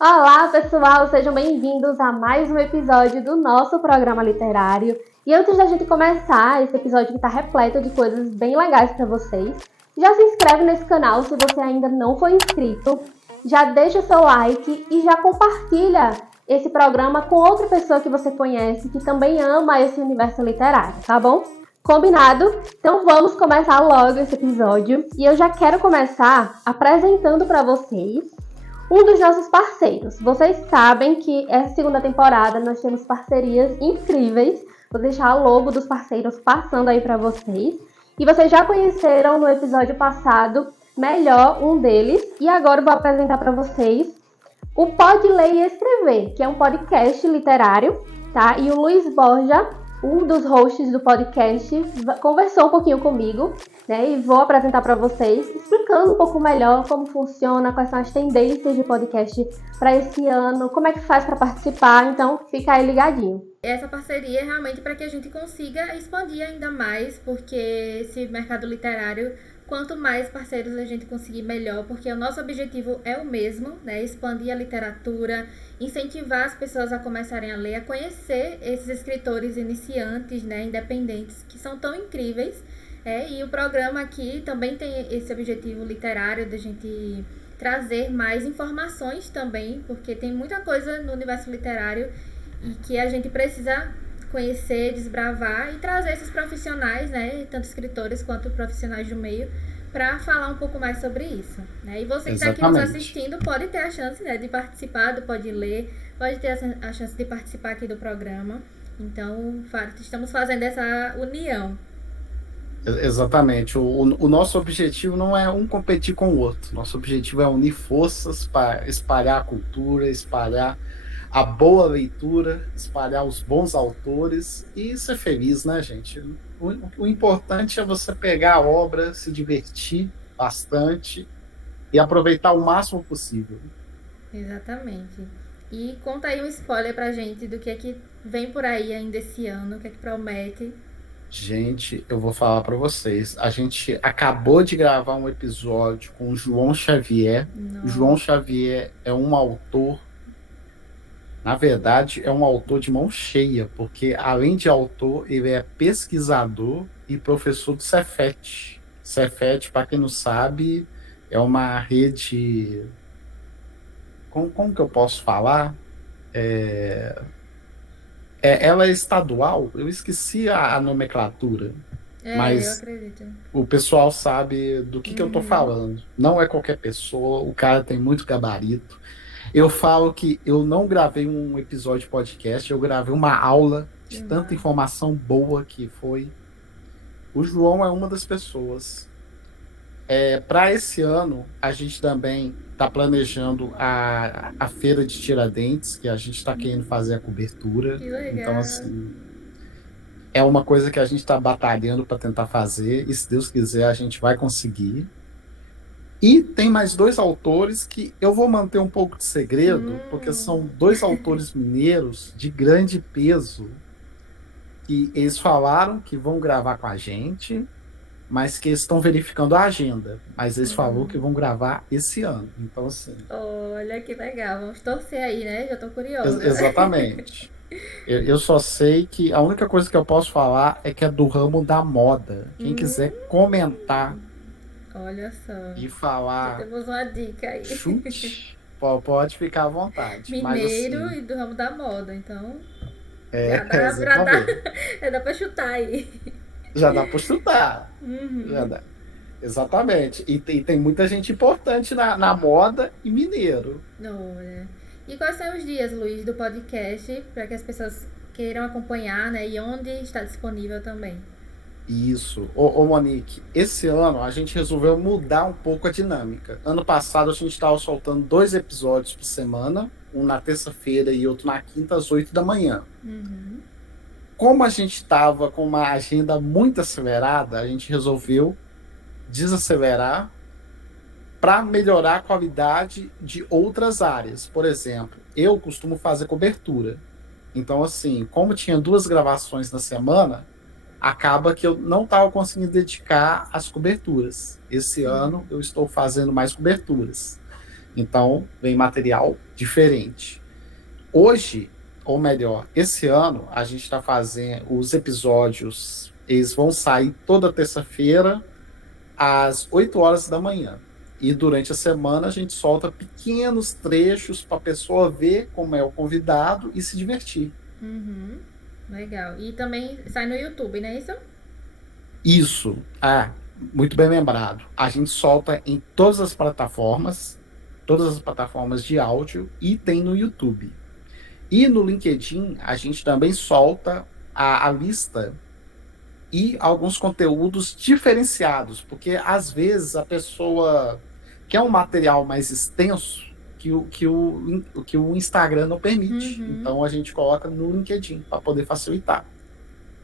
Olá, pessoal, sejam bem-vindos a mais um episódio do nosso programa literário. E antes da gente começar esse episódio que está repleto de coisas bem legais para vocês, já se inscreve nesse canal se você ainda não for inscrito, já deixa o seu like e já compartilha esse programa com outra pessoa que você conhece que também ama esse universo literário, tá bom? Combinado? Então vamos começar logo esse episódio. E eu já quero começar apresentando para vocês um dos nossos parceiros. Vocês sabem que essa segunda temporada nós temos parcerias incríveis. Vou deixar o logo dos parceiros passando aí para vocês. E vocês já conheceram no episódio passado melhor um deles. E agora eu vou apresentar para vocês o Pode Ler e Escrever, que é um podcast literário, tá? E o Luiz Borja, um dos hosts do podcast, conversou um pouquinho comigo, né? E vou apresentar para vocês, explicando um pouco melhor como funciona, quais são as tendências de podcast para esse ano, como é que faz para participar. Então, fica aí ligadinho. Essa parceria é realmente para que a gente consiga expandir ainda mais, porque esse mercado literário, quanto mais parceiros a gente conseguir, melhor, porque o nosso objetivo é o mesmo, né? Expandir a literatura, incentivar as pessoas a começarem a ler, a conhecer esses escritores iniciantes, né, independentes, que são tão incríveis. E o programa aqui também tem esse objetivo literário da gente trazer mais informações também, porque tem muita coisa no universo literário e que a gente precisa conhecer, desbravar e trazer esses profissionais, né, tanto escritores quanto profissionais do meio, para falar um pouco mais sobre isso, né? E você que está aqui nos assistindo pode ter a chance, né, de participar do Pode Ler, pode ter a chance de participar aqui do programa. Então, estamos fazendo essa união. Exatamente. O nosso objetivo não é um competir com o outro. Nosso objetivo é unir forças para espalhar a cultura, espalhar a boa leitura, espalhar os bons autores e ser feliz, né, gente? O importante é você pegar a obra, se divertir bastante e aproveitar o máximo possível. Exatamente. E conta aí um spoiler pra gente do que é que vem por aí ainda esse ano, o que é que promete. Gente, eu vou falar para vocês. A gente acabou de gravar um episódio com o João Xavier. Nossa. O João Xavier é um autor, na verdade, é um autor de mão cheia, porque além de autor, ele é pesquisador e professor do Cefet. Cefet, para quem não sabe, é uma rede... Como que eu posso falar? Ela é estadual, eu esqueci a nomenclatura, mas eu acredito. O pessoal sabe do que eu tô falando. Não é qualquer pessoa, o cara tem muito gabarito. Eu falo que eu não gravei um episódio de podcast, eu gravei uma aula de tanta informação boa que foi. O João é uma das pessoas. Para esse ano, a gente também está planejando a Feira de Tiradentes, que a gente está querendo fazer a cobertura. Que legal. Então, assim, é uma coisa que a gente está batalhando para tentar fazer, e se Deus quiser, a gente vai conseguir. E tem mais dois autores que eu vou manter um pouco de segredo, porque são dois autores mineiros de grande peso, que eles falaram que vão gravar com a gente, mas que eles estão verificando a agenda. Mas eles falaram que vão gravar esse ano. Então, assim... Olha que legal, vamos torcer aí, né? Já tô curiosa. Exatamente. Eu só sei que a única coisa que eu posso falar é que é do ramo da moda. Quem quiser comentar... Olha só. E falar... Já temos uma dica aí. Chute, pode ficar à vontade. Mineiro, mas, assim, e do ramo da moda, então... dá pra chutar aí. Já dá pra chutar. Já dá. Exatamente. E tem muita gente importante na moda e mineiro. Olha. E quais são os dias, Luiz, do podcast, para que as pessoas queiram acompanhar, né? E onde está disponível também? Isso. Ô Monique, esse ano a gente resolveu mudar um pouco a dinâmica. Ano passado a gente estava soltando 2 episódios por semana, um na terça-feira e outro na quinta às 8 da manhã. Como a gente estava com uma agenda muito acelerada, a gente resolveu desacelerar para melhorar a qualidade de outras áreas. Por exemplo, eu costumo fazer cobertura. Então, assim, como tinha 2 gravações na semana, acaba que eu não estava conseguindo dedicar às coberturas. Esse ano eu estou fazendo mais coberturas. Então, vem material diferente. Hoje, ou melhor, esse ano, a gente está fazendo os episódios, eles vão sair toda terça-feira, às 8 horas da manhã. E durante a semana a gente solta pequenos trechos para a pessoa ver como é o convidado e se divertir. Uhum. Legal. E também sai no YouTube, não é isso? Isso, muito bem lembrado. A gente solta em todas as plataformas de áudio e tem no YouTube. E no LinkedIn a gente também solta a lista e alguns conteúdos diferenciados, porque às vezes a pessoa quer um material mais extenso que o Instagram não permite. Uhum. Então a gente coloca no LinkedIn para poder facilitar.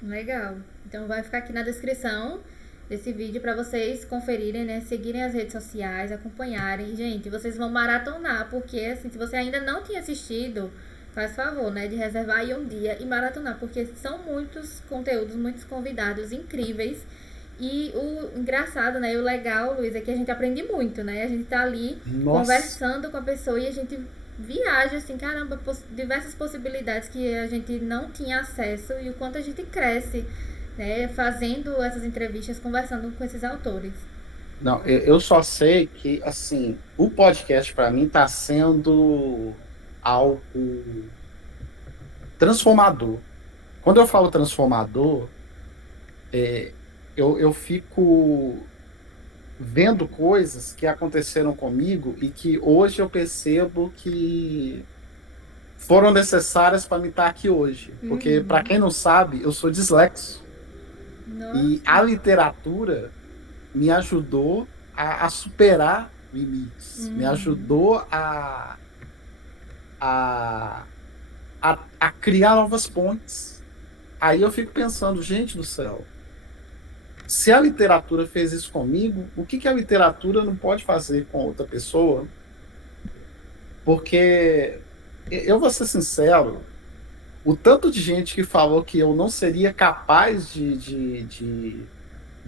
Legal. Então vai ficar aqui na descrição desse vídeo para vocês conferirem, né? Seguirem as redes sociais, acompanharem. Gente, vocês vão maratonar, porque assim, se você ainda não tinha assistido, faz favor, né? De reservar aí um dia e maratonar, porque são muitos conteúdos, muitos convidados incríveis. E o engraçado, né? E o legal, Luiz, é que a gente aprende muito, né? A gente tá ali conversando com a pessoa e a gente viaja, assim, caramba, diversas possibilidades que a gente não tinha acesso e o quanto a gente cresce, né? Fazendo essas entrevistas, conversando com esses autores. Não, eu só sei que, assim, o podcast para mim tá sendo algo transformador. Quando eu falo transformador, eu fico vendo coisas que aconteceram comigo e que hoje eu percebo que foram necessárias para me estar aqui hoje. Porque, para quem não sabe, eu sou dislexo. Nossa. E a literatura me ajudou a superar limites, me ajudou a criar novas pontes. Aí eu fico pensando, gente do céu, se a literatura fez isso comigo, o que a literatura não pode fazer com outra pessoa? Porque, eu vou ser sincero, o tanto de gente que falou que eu não seria capaz de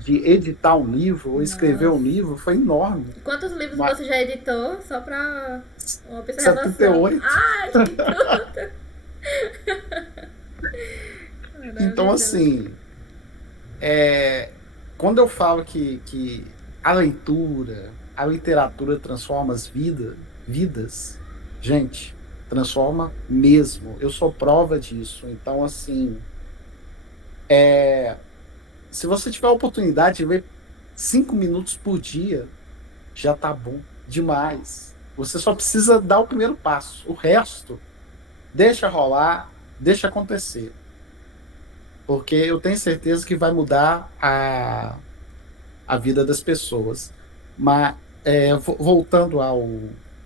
editar um livro ou escrever um livro foi enorme. Quantos livros você já editou? Só para uma pessoa 78. Ai, que tudo! Então, assim, quando eu falo que a leitura, a literatura transforma as vidas, gente, transforma mesmo. Eu sou prova disso. Então, assim, se você tiver a oportunidade de ler 5 minutos por dia, já tá bom demais. Você só precisa dar o primeiro passo. O resto, deixa rolar, deixa acontecer. Porque eu tenho certeza que vai mudar a vida das pessoas. Mas, voltando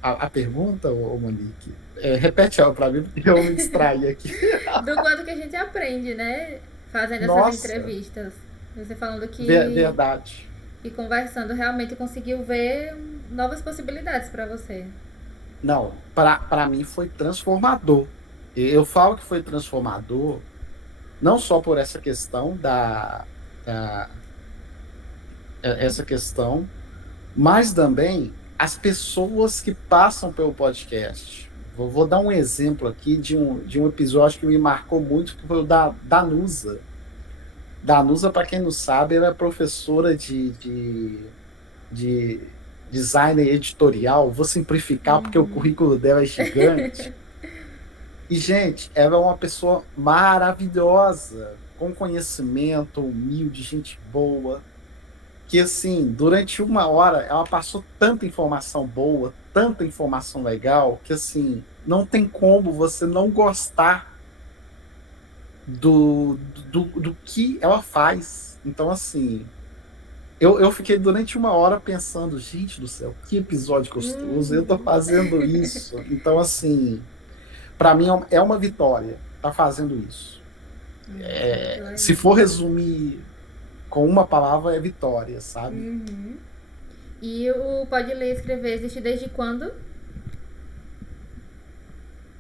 à pergunta, Monique, repete ela para mim, porque eu me distraí aqui. Do quanto que a gente aprende, né? Fazendo essas entrevistas. Você falando que... Verdade. E conversando, realmente conseguiu ver novas possibilidades para você. Não, para mim foi transformador. Eu falo que foi transformador não só por essa questão essa questão, mas também as pessoas que passam pelo podcast. Vou dar um exemplo aqui de um episódio que me marcou muito, que foi o da Danusa. Danusa, para quem não sabe, ela é professora de design editorial. Vou simplificar porque o currículo dela é gigante. E, gente, ela é uma pessoa maravilhosa, com conhecimento, humilde, gente boa, que, assim, durante 1 hora, ela passou tanta informação boa, tanta informação legal, que, assim, não tem como você não gostar do que ela faz. Então, assim, eu fiquei durante 1 hora pensando, gente do céu, que episódio gostoso, eu tô fazendo isso. Então, assim, para mim é uma vitória estar fazendo isso. Se for resumir com uma palavra, é vitória, sabe? E o Pode Ler e Escrever existe desde quando?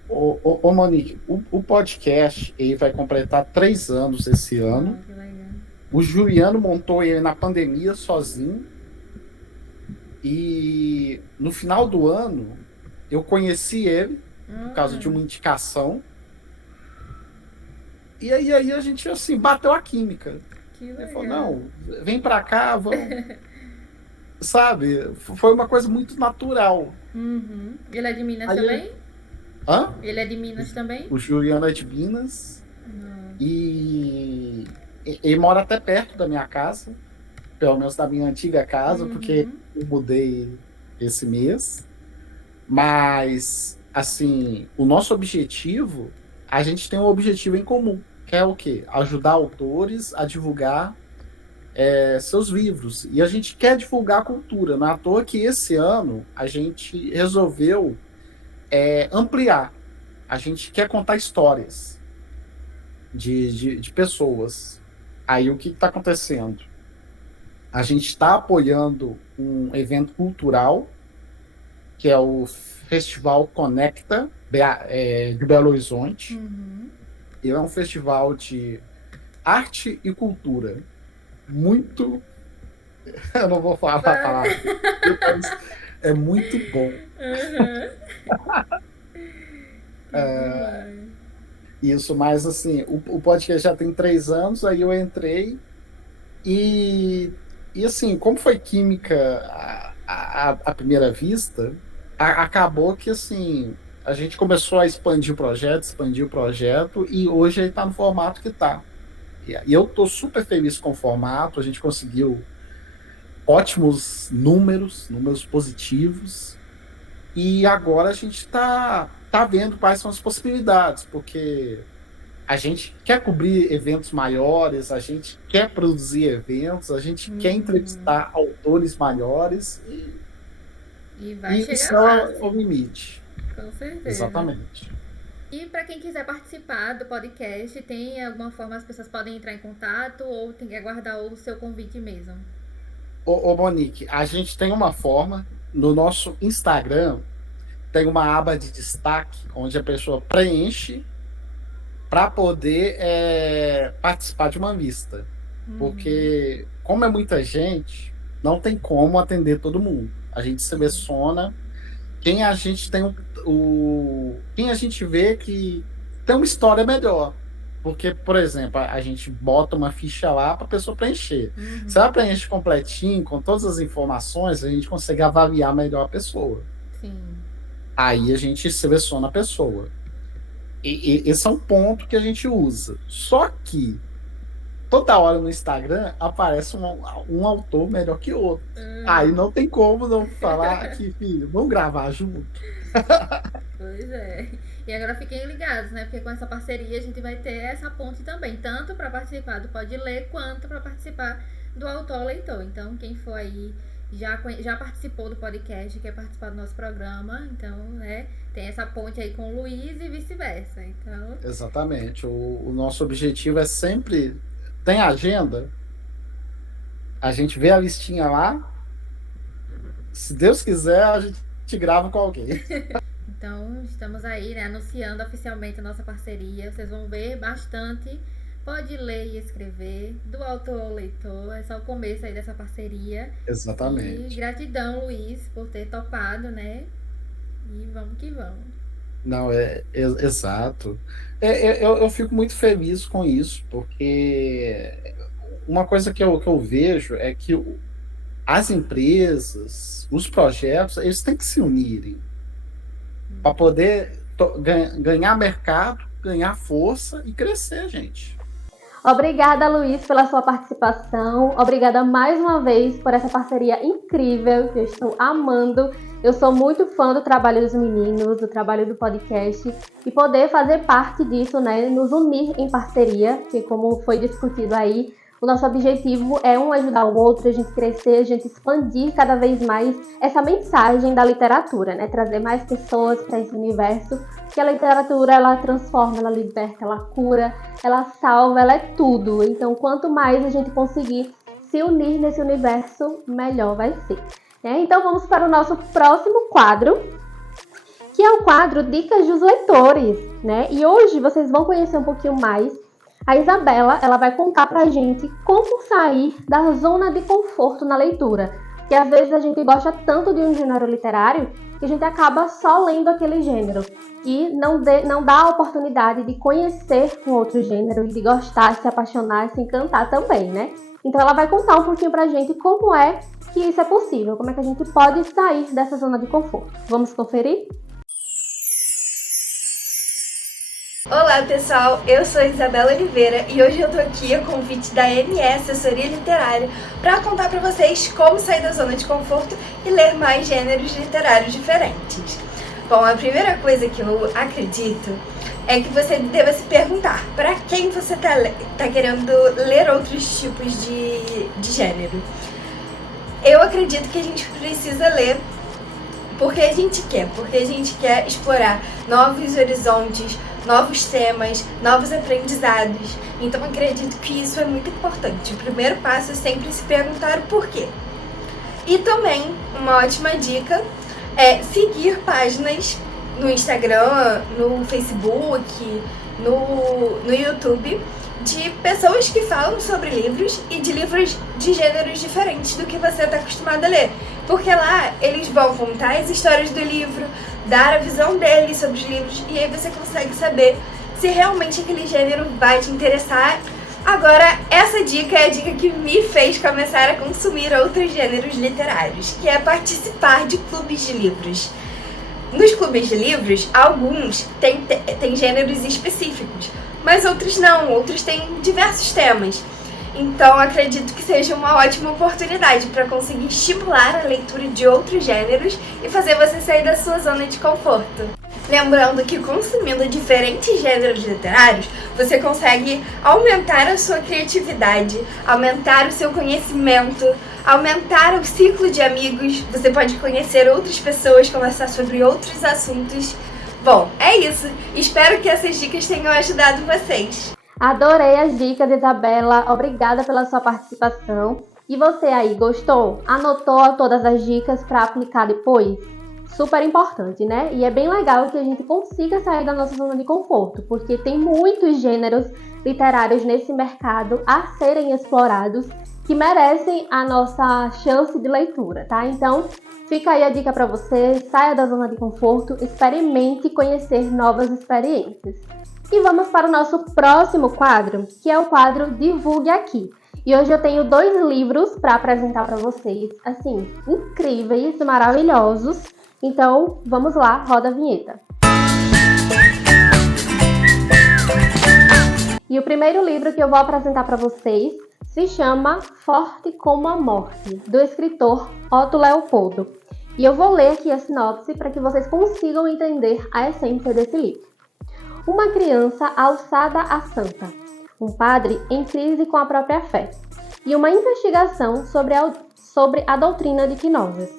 Ô Monique, o podcast ele vai completar 3 anos esse ano. Que legal. O Juliano montou ele na pandemia sozinho. E no final do ano, Eu conheci ele por causa de uma indicação. E aí a gente, assim, bateu a química. Ele falou, não, vem pra cá, vamos... Sabe? Foi uma coisa muito natural. Uhum. Ele é de Minas Aí também? Hã? Ele é de Minas também? O Juliano é de Minas. E ele mora até perto da minha casa. Pelo menos da minha antiga casa, porque eu mudei esse mês. Mas, assim, o nosso objetivo, a gente tem um objetivo em comum, que é o quê? Ajudar autores a divulgar seus livros. E a gente quer divulgar a cultura. Não é à toa que esse ano a gente resolveu ampliar. A gente quer contar histórias de pessoas. Aí o que está acontecendo? A gente está apoiando um evento cultural, que é o Festival Conecta, de Belo Horizonte. Ele é um festival de arte e cultura. Muito... Eu não vou falar a palavra. É muito bom. Isso, mas assim, o podcast já tem 3 anos, aí eu entrei e assim, como foi química à primeira vista, acabou que assim, a gente começou a expandir o projeto e hoje ele está no formato que está. E eu estou super feliz com o formato, a gente conseguiu ótimos números positivos, e agora a gente está vendo quais são as possibilidades, porque a gente quer cobrir eventos maiores, a gente quer produzir eventos, a gente quer entrevistar autores maiores e vai chegar isso é o limite. Com certeza. Exatamente. E para quem quiser participar do podcast, tem alguma forma as pessoas podem entrar em contato ou tem que aguardar o seu convite mesmo? Ô Monique, a gente tem uma forma, no nosso Instagram tem uma aba de destaque onde a pessoa preenche para poder participar de uma lista. Porque, como é muita gente, não tem como atender todo mundo. A gente seleciona quem a gente tem quem a gente vê que tem uma história melhor. Porque, por exemplo, a gente bota uma ficha lá para a pessoa preencher. Se ela preenche completinho, com todas as informações, a gente consegue avaliar melhor a pessoa. Sim. Aí a gente seleciona a pessoa. E esse é um ponto que a gente usa. Só que toda hora no Instagram aparece um autor melhor que outro. Aí não tem como não falar que, filho, vamos gravar junto. Pois é. E agora fiquem ligados, né? Porque com essa parceria a gente vai ter essa ponte também, tanto para participar do Pode Ler, quanto para participar do Autor Leitor. Então, quem for aí já participou do podcast, quer participar do nosso programa, então, né, tem essa ponte aí com o Luiz e vice-versa. Então... Exatamente. O nosso objetivo é sempre... Tem agenda, a gente vê a listinha lá, se Deus quiser, a gente grava com alguém. Então, estamos aí, né, anunciando oficialmente a nossa parceria. Vocês vão ver bastante Pode Ler e Escrever, do autor ao leitor. É só o começo aí dessa parceria. Exatamente. E gratidão, Luiz, por ter topado, né? E vamos que vamos. Não, exato. Eu fico muito feliz com isso, porque uma coisa que eu vejo é que as empresas, os projetos, eles têm que se unirem para poder ganhar mercado, ganhar força e crescer, gente. Obrigada, Luiz, pela sua participação. Obrigada mais uma vez por essa parceria incrível que eu estou amando. Eu sou muito fã do trabalho dos meninos, do trabalho do podcast, e poder fazer parte disso, né, nos unir em parceria, que como foi discutido aí, o nosso objetivo é um ajudar o outro, a gente crescer, a gente expandir cada vez mais essa mensagem da literatura, né? Trazer mais pessoas para esse universo, que a literatura, ela transforma, ela liberta, ela cura, ela salva, ela é tudo. Então, quanto mais a gente conseguir se unir nesse universo, melhor vai ser. Né? Então, vamos para o nosso próximo quadro, que é o quadro Dicas dos Leitores, né? E hoje vocês vão conhecer um pouquinho mais. A Isabela, ela vai contar pra gente como sair da zona de conforto na leitura. que às vezes a gente gosta tanto de um gênero literário que a gente acaba só lendo aquele gênero e não dá a oportunidade de conhecer um outro gênero e de gostar, se apaixonar, se encantar também, né? Então ela vai contar um pouquinho pra gente como é que isso é possível, como é que a gente pode sair dessa zona de conforto. Vamos conferir? Olá pessoal, eu sou Isabela Oliveira e hoje eu tô aqui a convite da ME Assessoria Literária para contar para vocês como sair da zona de conforto e ler mais gêneros literários diferentes. Bom, a primeira coisa que eu acredito é que você deva se perguntar para quem você tá querendo ler outros tipos de gênero. Eu acredito que a gente precisa ler porque a gente quer explorar novos horizontes, novos temas, novos aprendizados. Então acredito que isso é muito importante. O primeiro passo é sempre se perguntar o porquê. E também, uma ótima dica é seguir páginas no Instagram, no Facebook, no YouTube, de pessoas que falam sobre livros e de livros de gêneros diferentes do que você está acostumado a ler. Porque lá eles vão contar as histórias do livro, dar a visão deles sobre os livros, e aí você consegue saber se realmente aquele gênero vai te interessar. Agora, essa dica é a dica que me fez começar a consumir outros gêneros literários, que é participar de clubes de livros. Nos clubes de livros, alguns têm gêneros específicos, mas outros não, outros têm diversos temas. Então, acredito que seja uma ótima oportunidade para conseguir estimular a leitura de outros gêneros e fazer você sair da sua zona de conforto. Lembrando que consumindo diferentes gêneros literários, você consegue aumentar a sua criatividade, aumentar o seu conhecimento, aumentar o ciclo de amigos, você pode conhecer outras pessoas, conversar sobre outros assuntos. Bom, é isso. Espero que essas dicas tenham ajudado vocês. Adorei as dicas, Isabela. Obrigada pela sua participação. E você aí, gostou? Anotou todas as dicas para aplicar depois? Super importante, né? E é bem legal que a gente consiga sair da nossa zona de conforto, porque tem muitos gêneros literários nesse mercado a serem explorados que merecem a nossa chance de leitura, tá? Então, fica aí a dica para você, saia da zona de conforto, experimente conhecer novas experiências. E vamos para o nosso próximo quadro, que é o quadro Divulgue Aqui. E hoje eu tenho 2 livros para apresentar para vocês, assim, incríveis, maravilhosos. Então, vamos lá, roda a vinheta. E o primeiro livro que eu vou apresentar para vocês se chama Forte como a Morte, do escritor Otto Leopoldo. E eu vou ler aqui a sinopse para que vocês consigam entender a essência desse livro. Uma criança alçada a santa, um padre em crise com a própria fé, e uma investigação sobre a doutrina de Gnosis.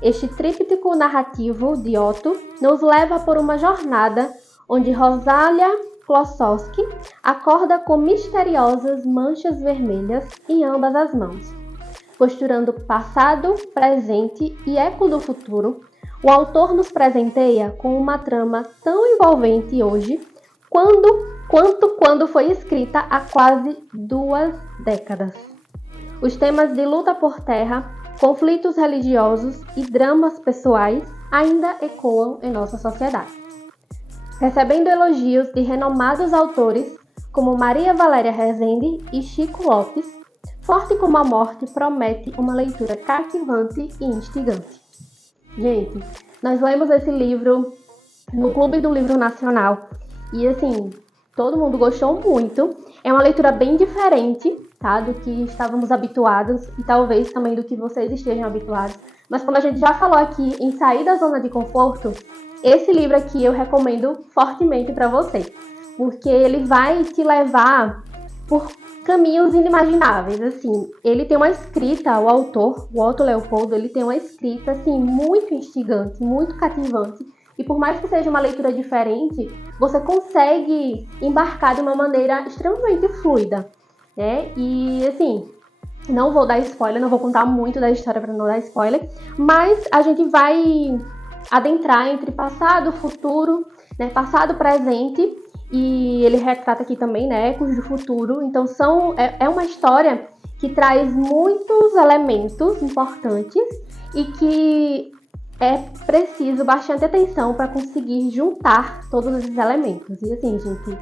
Este tríptico narrativo de Otto nos leva por uma jornada onde Rosália Klossowski acorda com misteriosas manchas vermelhas em ambas as mãos. Costurando passado, presente e eco do futuro, o autor nos presenteia com uma trama tão envolvente hoje quanto quando foi escrita há quase 2 décadas. Os temas de luta por terra, conflitos religiosos e dramas pessoais ainda ecoam em nossa sociedade. Recebendo elogios de renomados autores como Maria Valéria Rezende e Chico Lopes, Forte como a Morte promete uma leitura cativante e instigante. Gente, nós lemos esse livro no Clube do Livro Nacional e, assim, todo mundo gostou muito. É uma leitura bem diferente, tá, do que estávamos habituados e talvez também do que vocês estejam habituados. Mas como a gente já falou aqui em sair da zona de conforto, esse livro aqui eu recomendo fortemente para vocês, porque ele vai te levar por caminhos inimagináveis, assim. Ele tem uma escrita, o autor, o Otto Leopoldo, ele tem uma escrita, assim, muito instigante, muito cativante. E por mais que seja uma leitura diferente, você consegue embarcar de uma maneira extremamente fluida, né? E, assim, não vou dar spoiler, não vou contar muito da história para não dar spoiler, mas a gente vai adentrar entre passado, futuro, né? Passado, presente, e ele retrata aqui também, né, ecos do futuro. Então é uma história que traz muitos elementos importantes e que é preciso bastante atenção para conseguir juntar todos esses elementos. E assim, gente,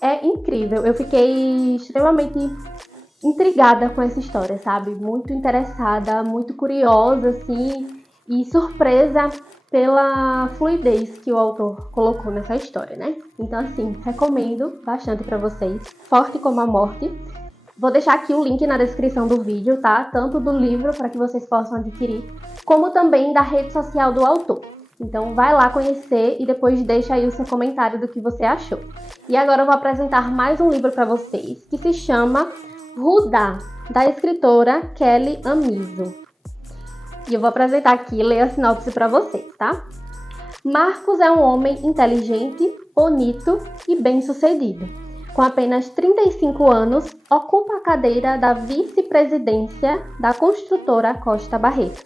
é incrível. Eu fiquei extremamente intrigada com essa história, sabe? Muito interessada, muito curiosa, assim, e surpresa pela fluidez que o autor colocou nessa história, né? Então, assim, recomendo bastante para vocês. Forte como a Morte. Vou deixar aqui o link na descrição do vídeo, tá? Tanto do livro, para que vocês possam adquirir, como também da rede social do autor. Então, vai lá conhecer e depois deixa aí o seu comentário do que você achou. E agora eu vou apresentar mais um livro para vocês, que se chama Rudá, da escritora Kelly Amiso. E eu vou apresentar aqui e ler a sinopse para vocês, tá? Marcos é um homem inteligente, bonito e bem-sucedido. Com apenas 35 anos, ocupa a cadeira da vice-presidência da construtora Costa Barreto,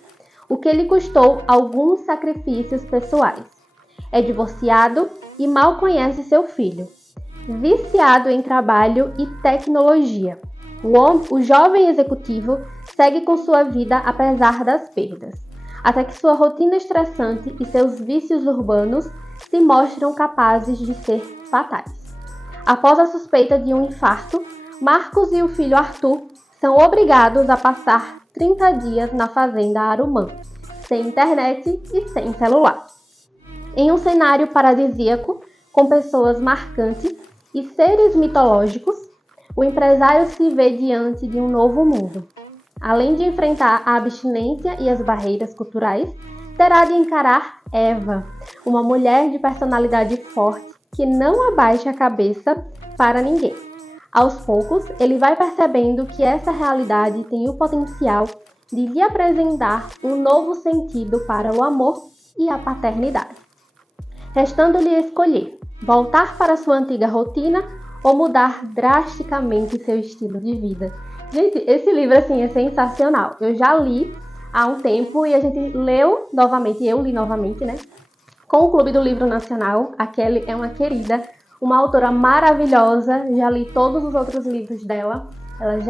o que lhe custou alguns sacrifícios pessoais. É divorciado e mal conhece seu filho. Viciado em trabalho e tecnologia, o jovem executivo segue com sua vida apesar das perdas, até que sua rotina estressante e seus vícios urbanos se mostram capazes de ser fatais. Após a suspeita de um infarto, Marcos e o filho Arthur são obrigados a passar 30 dias na fazenda Arumã, sem internet e sem celular. Em um cenário paradisíaco, com pessoas marcantes e seres mitológicos, o empresário se vê diante de um novo mundo. Além de enfrentar a abstinência e as barreiras culturais, terá de encarar Eva, uma mulher de personalidade forte que não abaixa a cabeça para ninguém. Aos poucos, ele vai percebendo que essa realidade tem o potencial de lhe apresentar um novo sentido para o amor e a paternidade. Restando-lhe escolher, voltar para sua antiga rotina ou mudar drasticamente seu estilo de vida. Gente, esse livro assim é sensacional. Eu já li há um tempo e a gente leu novamente, eu li novamente, né? Com o Clube do Livro Nacional. A Kelly é uma querida, uma autora maravilhosa. Já li todos os outros livros dela.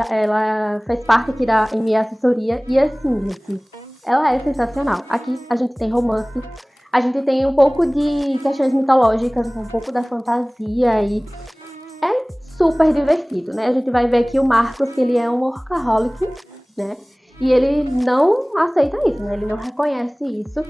Ela fez parte aqui da minha assessoria. E assim, gente, ela é sensacional. Aqui a gente tem romance, a gente tem um pouco de questões mitológicas, um pouco da fantasia e é super divertido, né? A gente vai ver aqui o Marcos, que ele é um workaholic, né? E ele não aceita isso, né? Ele não reconhece isso.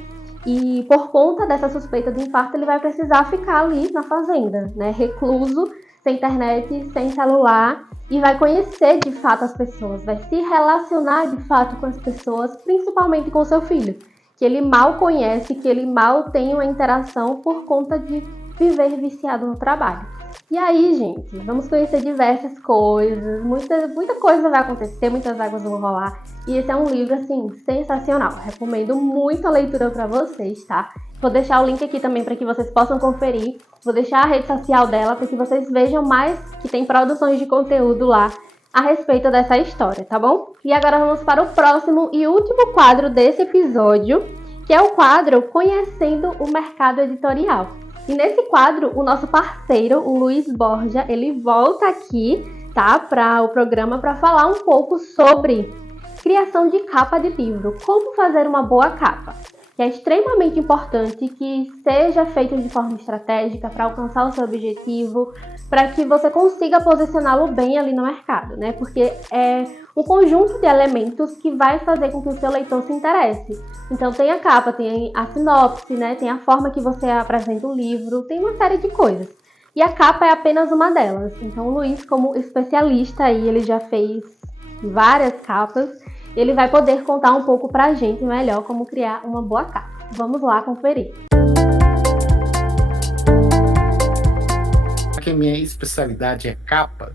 E por conta dessa suspeita de infarto, ele vai precisar ficar ali na fazenda, né? Recluso, sem internet, sem celular, e vai conhecer de fato as pessoas, vai se relacionar de fato com as pessoas, principalmente com seu filho, que ele mal conhece, que ele mal tem uma interação por conta de viver viciado no trabalho. E aí, gente, vamos conhecer diversas coisas, muita coisa vai acontecer, muitas águas vão rolar. E esse é um livro, assim, sensacional. Recomendo muito a leitura para vocês, tá? Vou deixar o link aqui também para que vocês possam conferir. Vou deixar a rede social dela para que vocês vejam mais, que tem produções de conteúdo lá a respeito dessa história, tá bom? E agora vamos para o próximo e último quadro desse episódio, que é o quadro Conhecendo o Mercado Editorial. E nesse quadro, o nosso parceiro, o Luiz Borja, ele volta aqui, tá, para o programa para falar um pouco sobre criação de capa de livro, como fazer uma boa capa, que é extremamente importante que seja feito de forma estratégica para alcançar o seu objetivo, para que você consiga posicioná-lo bem ali no mercado, né? Porque é um conjunto de elementos que vai fazer com que o seu leitor se interesse. Então tem a capa, tem a sinopse, né? Tem a forma que você apresenta o livro, tem uma série de coisas. E a capa é apenas uma delas. Então o Luiz, como especialista aí, ele já fez várias capas, ele vai poder contar um pouco pra gente melhor como criar uma boa capa. Vamos lá conferir. Que a minha especialidade é capa,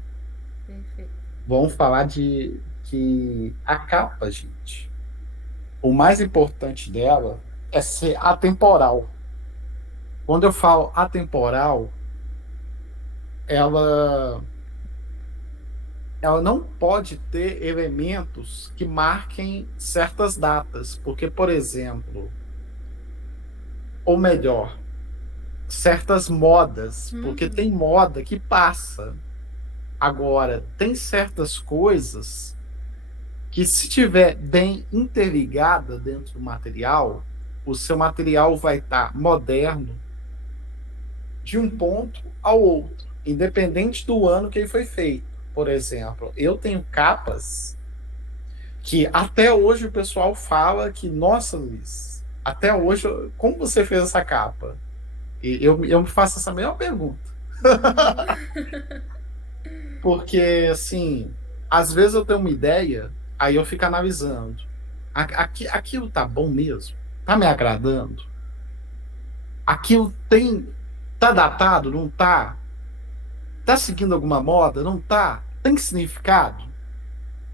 vamos falar de que a capa, gente, o mais importante dela é ser atemporal. Quando eu falo atemporal, ela não pode ter elementos que marquem certas datas, porque, por exemplo, ou melhor, certas modas, porque tem moda que passa. Agora, tem certas coisas que se tiver bem interligada dentro do material, o seu material vai estar moderno de um ponto ao outro, independente do ano que ele foi feito. Por exemplo, eu tenho capas que até hoje o pessoal fala que, nossa, Luiz, até hoje, como você fez essa capa? E eu me faço essa mesma pergunta. Porque, assim, às vezes eu tenho uma ideia, aí eu fico analisando. Aquilo tá bom mesmo? Tá me agradando? Aquilo tá datado? Não tá? Tá seguindo alguma moda? Não tá? Tem significado?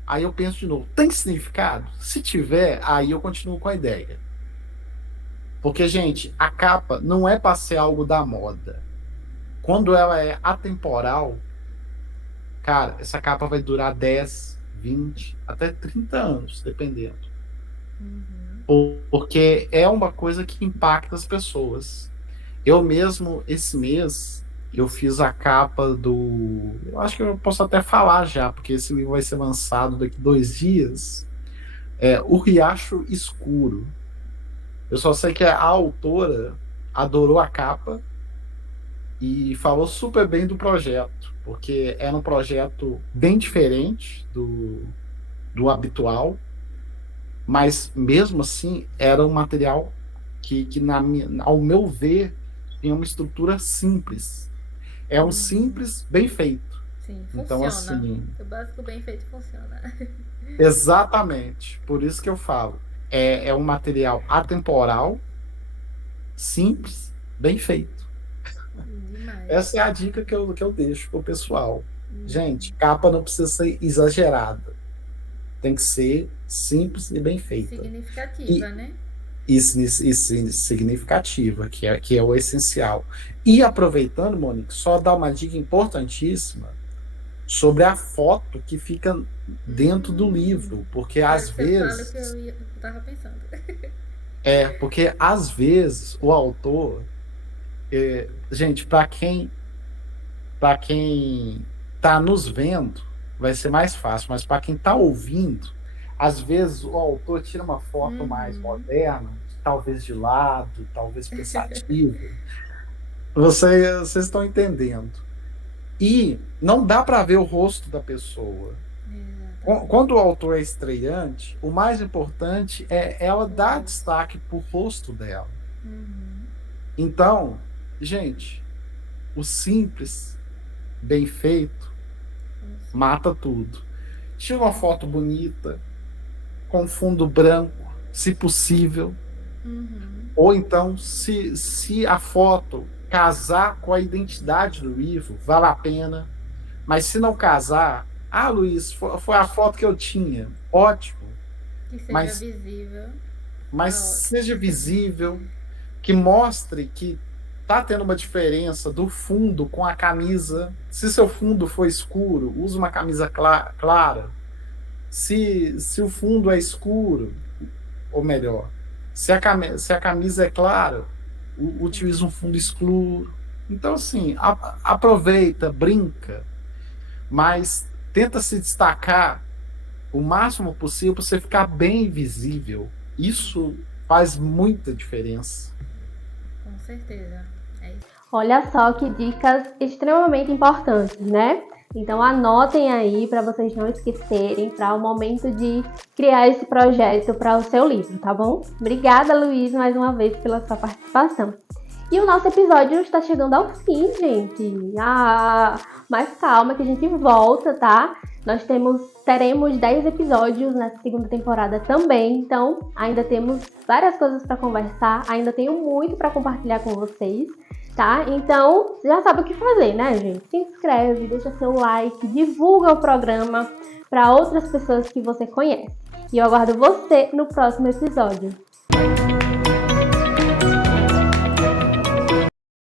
Aí eu penso de novo, tem significado? Se tiver, aí eu continuo com a ideia. Porque, gente, a capa não é para ser algo da moda. Quando ela é atemporal, cara, essa capa vai durar 10, 20, até 30 anos, dependendo. Porque é uma coisa que impacta as pessoas. Eu mesmo, esse mês, eu fiz a capa do... Eu acho que eu posso até falar já, porque esse livro vai ser lançado daqui 2 dias. O Riacho Escuro. Eu só sei que a autora adorou a capa e falou super bem do projeto, porque era um projeto bem diferente do habitual, mas mesmo assim era um material que ao meu ver, tinha uma estrutura simples. É um simples bem feito. Sim, então, funciona. Assim, O básico bem feito funciona. Exatamente. Por isso que eu falo. É um material atemporal, simples, bem feito. Demais. Essa é a dica que eu deixo pro pessoal. Gente, capa não precisa ser exagerada. Tem que ser simples e bem feita. Significativa, né? Isso significativa, que é o essencial. E aproveitando, Monique, só dar uma dica importantíssima sobre a foto que fica dentro do livro, porque às vezes... Fala o que eu tava pensando. Porque às vezes o autor... gente, para quem tá nos vendo, vai ser mais fácil, mas para quem tá ouvindo, às vezes o autor tira uma foto mais moderna, talvez de lado, talvez pensativa. Vocês estão entendendo. E não dá para ver o rosto da pessoa. Quando o autor é estreante, o mais importante é ela dar destaque pro rosto dela. Então, gente, o simples, bem feito, mata tudo. Tira uma foto bonita, com fundo branco, se possível. Ou então, se a foto casar com a identidade do livro, vale a pena. Mas se não casar, Luiz, foi a foto que eu tinha. Ótimo. Que seja visível. Mas seja visível, que mostre que tá tendo uma diferença do fundo com a camisa. Se seu fundo for escuro, use uma camisa clara. Se o fundo é escuro, ou melhor, se a camisa é clara, utiliza um fundo escuro. Então, assim, aproveita, brinca, mas tenta se destacar o máximo possível para você ficar bem visível. Isso faz muita diferença. Com certeza. É isso. Olha só que dicas extremamente importantes, né? Então anotem aí para vocês não esquecerem para o momento de criar esse projeto para o seu livro, tá bom? Obrigada, Luiz, mais uma vez pela sua participação. E o nosso episódio está chegando ao fim, gente. Mais calma que a gente volta, tá? Nós teremos 10 episódios nessa segunda temporada também, então ainda temos várias coisas para conversar, ainda tenho muito para compartilhar com vocês. Tá? Então, já sabe o que fazer, né, gente? Se inscreve, deixa seu like, divulga o programa para outras pessoas que você conhece. E eu aguardo você no próximo episódio.